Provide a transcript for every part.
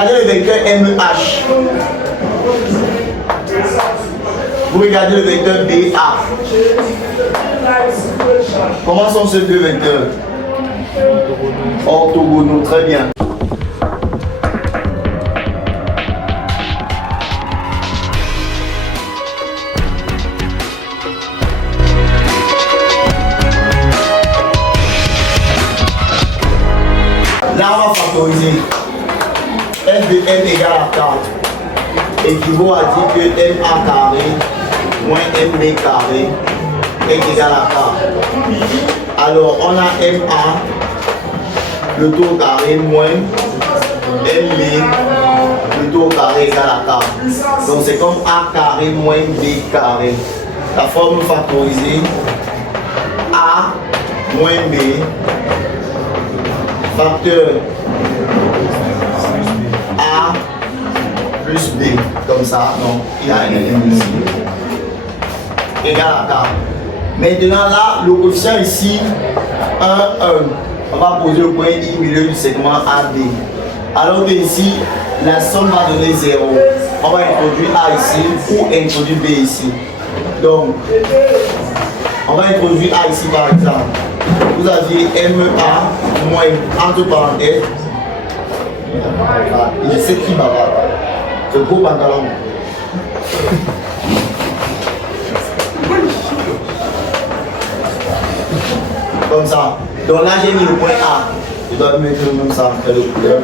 Regardez le vecteur MEH. Vous regardez le vecteur BA. Comment sont ces deux vecteurs? Orthogonaux, très bien. Là, on va factoriser. F de M égale à 4 équivaut à dire que MA carré moins MB carré est égal à 4. Alors, on a MA, le taux carré, moins MB, le taux carré égal à 4. Donc, c'est comme A carré moins B carré. La formule factorisée, A moins B, facteur A plus B, comme ça, donc il y a un élément ici, égal à 4. Maintenant là, le coefficient ici, 1, 1, on va poser le point I au milieu du segment AB. Alors que ici, la somme va donner 0. On va introduire A ici ou introduire B ici. Donc, on va introduire A ici par exemple. Vous aviez MEA moins, entre parenthèses, je sais qui va voir. Ce gros pantalon. Comme ça. Donc là, j'ai mis le point A. Je dois mettre même ça, faire le couleur.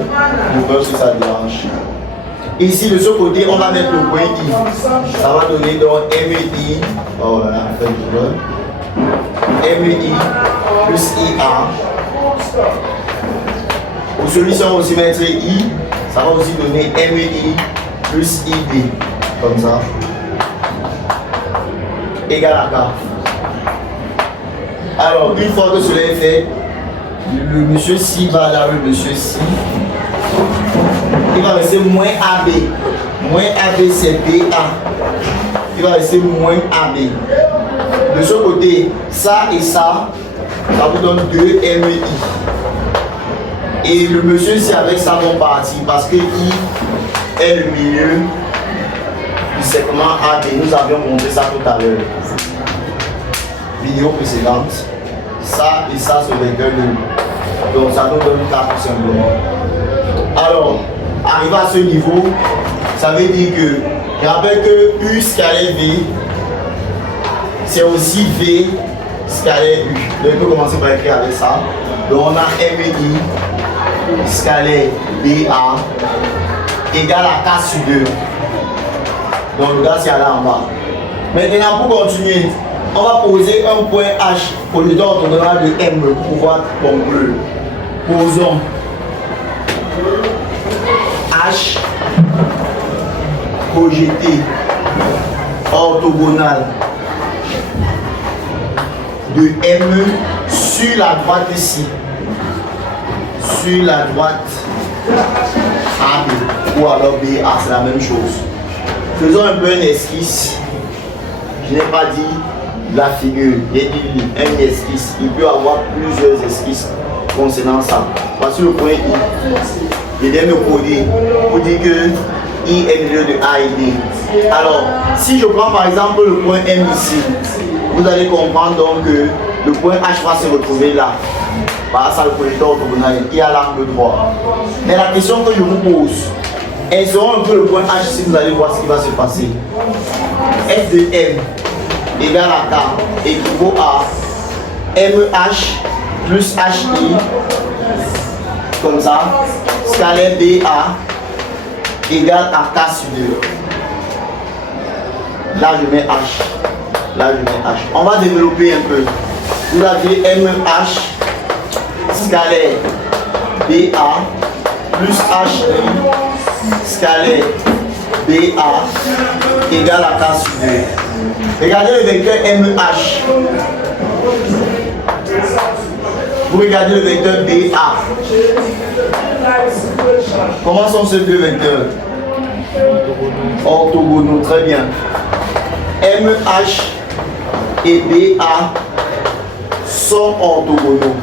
Pour voir si ça dérange. Ici, de ce côté, on va mettre le point I. Ça va donner donc MEI. Oh là là, fait le couleur. MEI plus IA. Pour celui-ci, on va aussi mettre I. Ça va aussi donner MEI plus IB. Comme ça. Égal à 4. Alors, une fois que cela est fait, le monsieur ci va là, le monsieur ci. Il va rester moins AB. Moins AB, c'est BA. Il va rester moins AB. De ce côté, ça et ça vous donne 2 MEI. Et le monsieur ici avec ça vont partir parce que I est le milieu du segment AB. Nous avions montré ça tout à l'heure. Vidéo précédente. Ça et ça se vecteur de. Donc ça nous donne 4 tout simplement. Alors, arrivé à ce niveau, ça veut dire que, je rappelle que U scalaire V, c'est aussi V scalaire U. Donc on peut commencer par écrire avec ça. Donc on a MEI scalaire BA égale à 4 sur 2. Donc le gars c'est là en bas. Maintenant pour continuer, on va poser un point H au lieu d'orthogonal de M pour pouvoir conclure. Posons H projeté orthogonal de M sur la droite ici. Sur la droite AB ou alors BA, c'est la même chose. Faisons un peu une esquisse. Je n'ai pas dit la figure, j'ai dit un esquisse. Il peut y avoir plusieurs esquisses concernant ça. Voici le point I. Je viens de coder pour dire que I est le milieu de A et D. Alors, si je prends par exemple le point M ici, vous allez comprendre donc que le point H va se retrouver là. Par ça, le projecteur orthogonal qui est à l'angle droit. Mais la question que je vous pose, insérons un peu le point H ici, vous allez voir ce qui va se passer. F de M égale à K équivaut à MEH plus HI, comme ça, scalaire BA égale à K sur 2. Là, je mets H. Là, je mets H. On va développer un peu. Vous avez MEH scalaire BA plus HI scalaire BA égale à K sur 2. Regardez le vecteur MEH. Vous regardez le vecteur BA. Comment sont ces deux vecteurs? Orthogonaux, très bien. MEH et BA sont orthogonaux.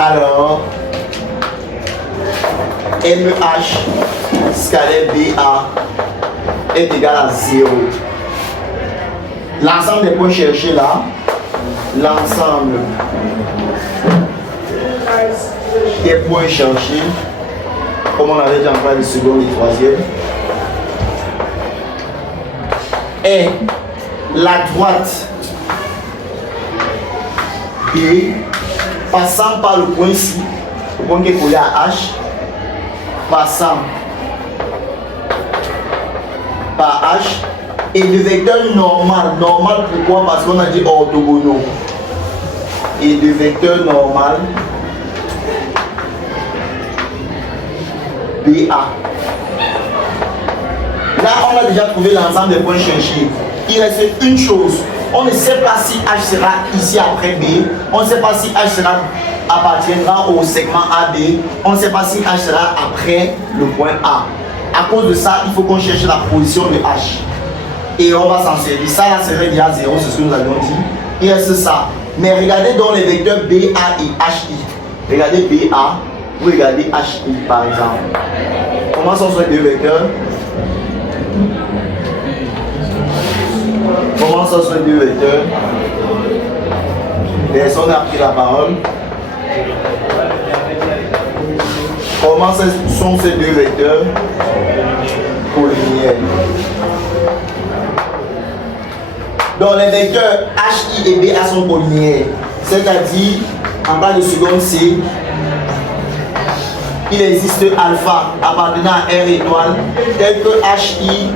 Alors, MEH scalaire BA est égal à 0. L'ensemble des points cherchés là, l'ensemble des points cherchés, comme on avait dit en classe de seconde et troisième, est la droite B passant par le point C, le point qui est collé à H, passant par H, et le vecteur normal, pourquoi? Parce qu'on a dit orthogonaux, et le vecteur normal BA. Là, on a déjà trouvé l'ensemble des points cherchés. Il reste une chose. On ne sait pas si H sera ici après B. On ne sait pas si H appartiendra au segment AB. On ne sait pas si H sera après le point A. À cause de ça, il faut qu'on cherche la position de H. Et on va s'en servir. Ça, là, serait déjà 0, c'est ce que nous avions dit. Il reste ça. Mais regardez donc les vecteurs BA et HI. Regardez BA ou regardez HI, par exemple. Comment sont ces deux vecteurs? Comment sont ces deux vecteurs? Personne n'a pris la parole. Comment sont ces deux vecteurs collinéaires? Donc les vecteurs HI et BA sont collinéaires. C'est-à-dire, en bas de seconde C, il existe alpha appartenant à R étoile tel que HI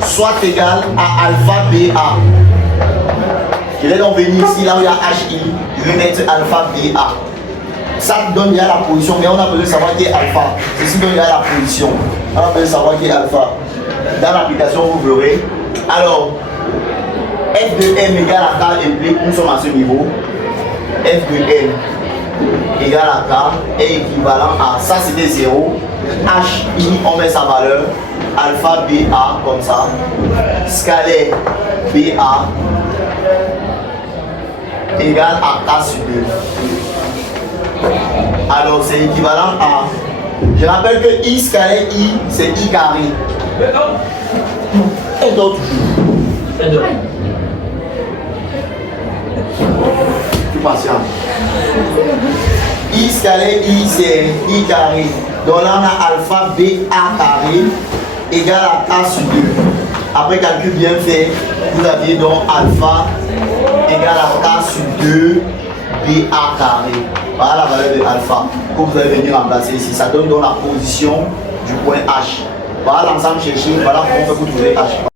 soit égal à alpha BA. Je vais donc venir ici, là où il y a HI, je vais mettre alpha BA. Ça donne déjà la position, mais on a besoin de savoir qui est alpha. Ceci donne déjà la position. On a besoin de savoir qui est alpha. Dans l'application, vous verrez. Alors, F de M égale à K implique, nous sommes à ce niveau. F de M égale à K est équivalent à, ça c'était 0. HI, on met sa valeur. Alpha BA comme ça, scalaire BA égale à K sur 2. Alors c'est équivalent à, je rappelle que I scalaire I c'est I carré. Et d'autres. Tu patient. I scalaire I c'est I carré. Donc là on a alpha BA carré égal à K sur 2. Après calcul bien fait, vous aviez donc alpha égal à K sur 2 BA carré. Voilà la valeur de alpha que vous allez venir remplacer ici. Ça donne donc la position du point H. Voilà l'ensemble cherché, voilà comment on fait pour trouver H.